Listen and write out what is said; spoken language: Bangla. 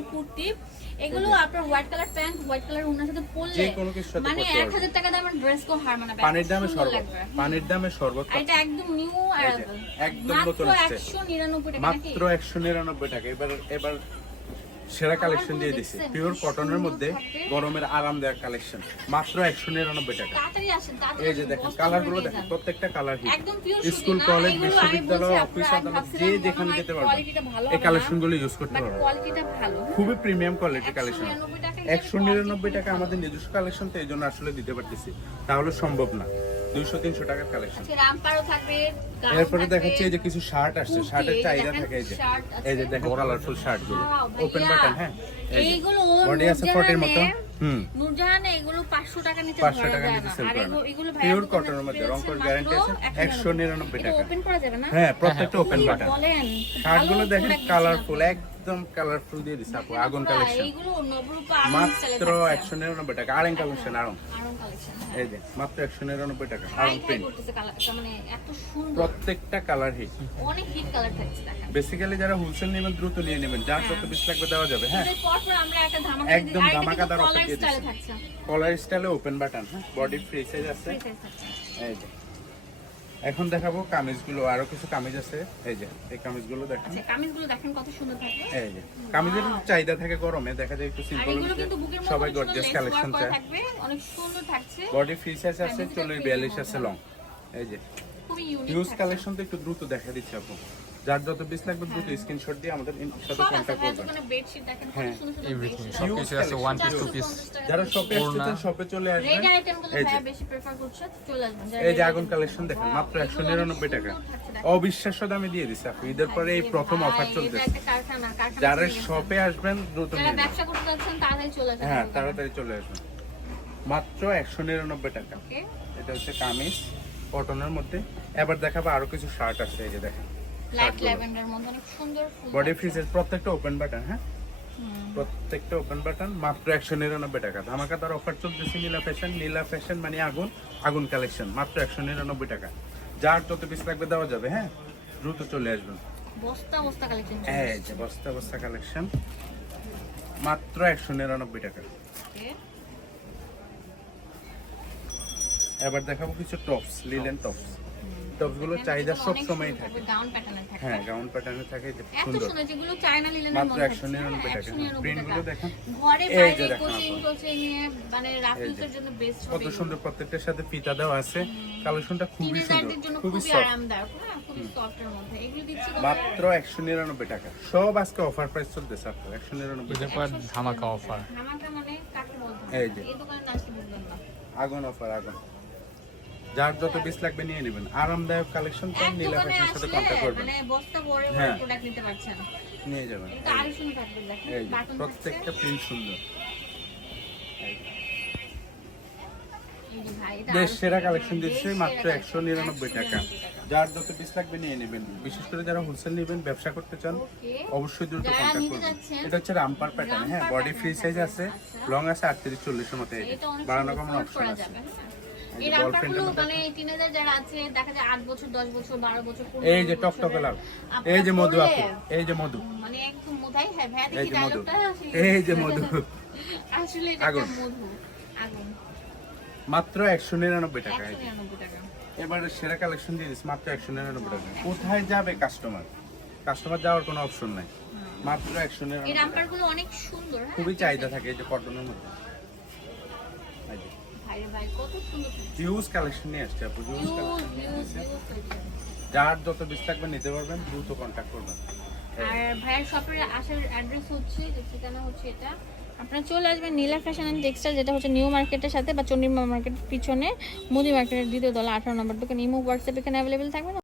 অনেক কুর্তি, এগুলো আপনার white colour pant, white colour ওনার সাথে পরলে মানে 1000 টাকা দামের ড্রেস কো হার মানে পানির দামে শরবত এটা একদম নিউ অ্যারাইভাল, একদম নতুন আসছে 199 টাকা, মাত্র 199 টাকা। এবার সেরা কালেকশন দিয়ে দিছি, পিওর কটনের মধ্যে গরমের আরামদায়ক কালেকশন, মাত্র 199 টাকা। এই যে দেখেন কালার গুলো দেখেন, প্রত্যেকটা কালার স্কুল কলেজ বিশ্ববিদ্যালয় অফিস আদালত যে যেখানে যেতে পারবেন এই কালেকশন গুলো ইউজ করতে পারবেন। খুবই প্রিমিয়াম কোয়ালিটির কালেকশন। 199 টাকা আমাদের নিজস্ব কালেকশন, তো এই জন্য আসলে দিতে পারতেছি, তাহলে সম্ভব না। 200-300 টাকার কালেকশন। এরপরে দেখাচ্ছি এই যে কিছু শার্ট আসছে, শার্টের চাহিদা থাকে। এই যে দেখেন কালারফুল শার্ট গুলো, ওপেন বাটন। হ্যাঁ, এইগুলো বডি আছে 40 এর মতো। নূরজাহান এগুলো 500 টাকা নিতে 500 টাকা নিতে সেল করে। পিওর কটনের মধ্যে রং কোড গ্যারান্টি আছে, 199 টাকা। ওপেন করা যাবে না? হ্যাঁ, প্রত্যেকটা ওপেন বাটন। বলেন শার্ট গুলো দেখেন কালারফুল, একদম কালারফুল দিয়ে দিছে আপু। আগুন কালেকশন এইগুলো নবরূপা মাত্র 199 টাকা। Aarong collection, Aarong collection. এই যে মাত্র 199 টাকা। আরং প্রিন্ট, করতেছে কালারটা মানে এত সুন্দর, প্রত্যেকটা কালার হিট, অনেক হিট কালার থাকছে। দেখেন বেসিক্যালি যারা হোলসেল নেবেন দ্রুত নিয়ে নেবেন, যার যত বেশি লাগবে দেওয়া যাবে। হ্যাঁ, পরপর আমরা একটা ধামাকা একদম ধামাকাদার অফার দিয়ে দিচ্ছি। থাকছে কলার স্টাইলে ওপেন বাটন। হ্যাঁ, বডি ফ্রি সাইজ আছে। এই যে এখন দেখাবো কামিজগুলো, আরো কিছু কামিজ আছে। এই যে এই কামিজগুলো দেখেন। আচ্ছা, কামিজগুলো দেখেন কত সুন্দর থাকে। এই যে কামিজের চাহিদা থাকে গরমে, দেখা যায় একটু সিম্পল, সবাই গর্জিয়াস কালেকশন চায়। অনেক সুন্দর থাকছে, বডি ফ্রি সাইজ আছে, 40-42 আছে লং। এই যে খুবই ইউনিক ইউজ কালেকশন তো একটু দ্রুত দেখা দিচ্ছি আপু, যার যত বেশি লাগবে দ্রুত স্ক্রিনশট দিয়ে আমাদের সাথে কন্টাক্ট করবেন। দোকানে বেডশিট দেখেন কত হ্যাঁ, সুন্দর সুন্দর এভরিথিং বেডশিট। সবকিছু আছে, ওয়ান পিস টু পিস। যারা শপে আসছেন শপে চলে আসবেন। রেড আইটেমগুলো ভাই বেশি প্রেফার করছে, চলে আসবেন। এই যে আগুন কালেকশন দেখেন, মাত্র 199 টাকা। অবিশ্বাস্য দামে দিয়ে দিছে আপু, ঈদের পরে এই প্রথম অফার চলতেছে। একটা কারখানা যারা শপে আসবেন দ্রুত যারা নিয়ে নেবেন। ব্যবসা করতে যাচ্ছেন তাড়াতাড়ি চলে আসবেন। হ্যাঁ, তাড়াতাড়ি চলে আসবেন। মাত্র 199 টাকা। ওকে, এটা হচ্ছে কামিজ কটনের মধ্যে। এবার দেখাবো আরো কিছু শার্ট আছে। এই যে দেখেন লাইট ল্যাভেন্ডার মধ্যে অনেক সুন্দর ফুল। বডি ফ্রিজের প্রত্যেকটা ওপেন বাটন। হ্যাঁ, প্রত্যেকটা ওপেন বাটন, মাত্র 199 টাকা। ধামাকাদার অফার চলতেছে নীলা ফ্যাশন। নীলা ফ্যাশন মানে আগুন, আগুন কালেকশন, মাত্র 199 টাকা। যার যত পিস লাগবে দেওয়া যাবে। হ্যাঁ, দ্রুত চলে আসবেন। বস্তা বস্তা কালেকশন। এই যে বস্তা বস্তা কালেকশন, মাত্র 199 টাকা। ওকে, এবার দেখাবো কিছু টপস, লিলেন টপস। টপস গুলো চাহিদা সব সময় থাকে। গাউন প্যাটার্নে থাকে। হ্যাঁ, গাউন প্যাটার্নে থাকে, যে এত সুন্দর। সুন্দর, যেগুলো চায়না লিলেনের মাত্র মধ্যে 199 টাকা। প্রিন্ট গুলো দেখেন, ঘরে এই বাইরে যে দেখেন কোচিং আপু। কোচিং এ মানে রাফিউজের জন্য বেস্ট হবে। কত সুন্দর, প্রত্যেকটার সাথে ফিতা দেওয়া আছে। কালেকশনটা খুবই সুন্দর, টিনেজারদের জন্য খুবই খুবই সফট। আরামদায়ক, হ্যাঁ, খুবই সফটের মধ্যে। এগুলো দিচ্ছি মাত্র 199 টাকা। সব আজকে অফার প্রাইস চলতেছে আপু, 199 ঈদের টাকা। পর ধামাকা অফার। ধামাকা মানে কাকে বলতে এই যে এই দোকানে না আসলে বুঝবেন না। আগুন অফার, আগুন। যার যত পিস লাগবে নিয়ে নেবেন। আরামদায়ক কালেকশন পান, নীলা দোকানে ফ্যাশনের সাথে আসলে কন্টাক্ট করবেন, মানে বস্তা ভরে হ্যাঁ। প্রোডাক্ট নিতে পারছেন, নিয়ে যাবেন। এটা আরো সুন্দর থাকবে। দেখেন এই যে বাটন প্রত্যেকটা প্রিন্ট সুন্দর। এই যে ভাই, এটা দেশ আরো সেরা সুন্দর। কালেকশন দিচ্ছে দেশ মাত্র সেরা 199 টাকা। যার যত পিস লাগবে নিয়ে নেবেন। বিশেষ করে যারা হোলসেল নেবেন, ব্যবসা করতে চান, ওকে। অবশ্যই দ্রুত যারা কন্টাক্ট নিতে করবেন। যাচ্ছেন, এটা হচ্ছে রামপার প্যাটার্ন। হ্যাঁ, romper body free pattern size থাকে, আছে, আচ্ছা। লং আছে 38-40 এর মতো। এই যে এটা অনেক বাড়ানো সুন্দর কমানো fold অপশন করা আছে। যাবে, হ্যাঁ। এই এই যে বল রামপারগুলো প্রিন্টের মধ্যে মানে টিনেজার যারা আছে, দেখা যায় 8 বছর 10 বছর 12 বছর 15 এই যে বছরের, টকটকে লাল, আপনারা এই যে মধু আপু, পরলে এই যে মধু, মানে একদম মোদাই। হ্যাঁ ভাই, এই দেখি যে মধু, ডায়লগটা এই যে মধু। আসলে এটা আগুন। একটা মধু, আগুন। মাত্র 199 টাকা। এই যে 199 টাকা। এবারে সেরা কালেকশন দিয়ে দিচ্ছি মাত্র 199 টাকা। কোথায় যাবে কাস্টমার? কাস্টমার যাওয়ার কোনো অপশন নাই। মাত্র 199 এই টাকা। রামপারগুলো অনেক সুন্দর, হ্যাঁ। খুবই চাহিদা থাকে এই যে কটনের মধ্যে। এই যে ভাই রে ভাই, কত সুন্দর। হিউজ কালেকশন নিয়ে আসছে আপু, huge use collection. Use use collection। যার যত বেশি থাকবে নিতে পারবেন, দ্রুত কন্ট্যাক্ট করবেন। আর ভাইয়ের শপের আসার অ্যাড্রেস হচ্ছে, যে ঠিকানা হচ্ছে এটা, আপনারা চলে আসবেন নীলা ফ্যাশন অ্যান্ড টেক্সটাইল, যেটা হচ্ছে নিউ মার্কেটের সাথে বা চন্ডিমা মার্কেটের পিছনে মুদি মার্কেটের দ্বিতীয় তলা 18 নম্বর দোকান। ইমো হোয়াটসঅ্যাপ এখানে অ্যাভেলেবেল থাকবে।